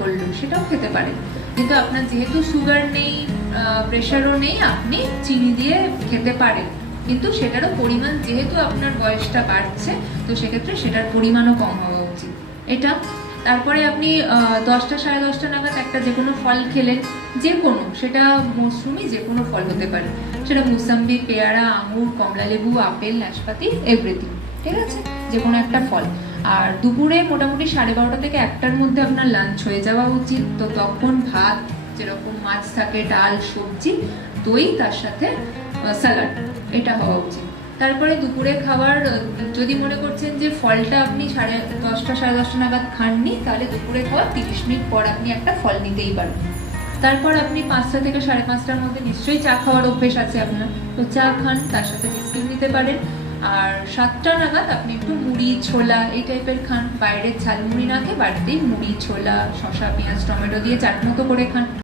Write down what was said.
করলো সেটাও খেতে পারেন। কিন্তু আপনার যেহেতু সুগার নেই, প্রেশারও নেই, আপনি চিনি দিয়ে খেতে পারেন, কিন্তু সেটারও পরিমাণ, যেহেতু আপনার বয়সটা বাড়ছে তো সেক্ষেত্রে সেটার পরিমাণও কম হওয়া উচিত। এটা তারপরে আপনি 10টা 10:30 নাগাদ একটা যে কোনো ফল খেলেন, যে কোনো, সেটা মৌসুমি যে কোনো ফল হতে পারে, সেটা মুসাম্বি, পেয়ারা, আঙুর, কমলালেবু, আপেল, নাশপাতি, এভরিথিং, ঠিক আছে, যে কোনো একটা ফল। আর দুপুরে মোটামুটি 12:30 থেকে 1টার মধ্যে আপনার লাঞ্চ হয়ে যাওয়া উচিত। তো তখন ভাত, যেরকম মাছ থাকে, ডাল, সবজি, দই, তার সাথে স্যালাড, এটা হওয়া উচিত। তারপরে দুপুরে খাবার, যদি মনে করছেন যে ফলটা আপনি 10:30 10:30 নাগাদ খাননি, তাহলে দুপুরে খাওয়ার 30 মিনিট পর আপনি একটা ফল নিতেই পারেন। তারপর আপনি 5টা থেকে 5:30টার মধ্যে নিশ্চয়ই চা খাওয়ার অভ্যেস আছে আপনার, তো চা খান, তার সাথে বিস্কিট নিতে পারেন। আর 7টা নাগাদ আপনি একটু মুড়ি, ছোলা এই টাইপের খান, বাইরের ঝালমুড়ি না খেয়ে বাড়িতেই মুড়ি, ছোলা, শসা, পেঁয়াজ, টমেটো দিয়ে চাট মতো করে খান।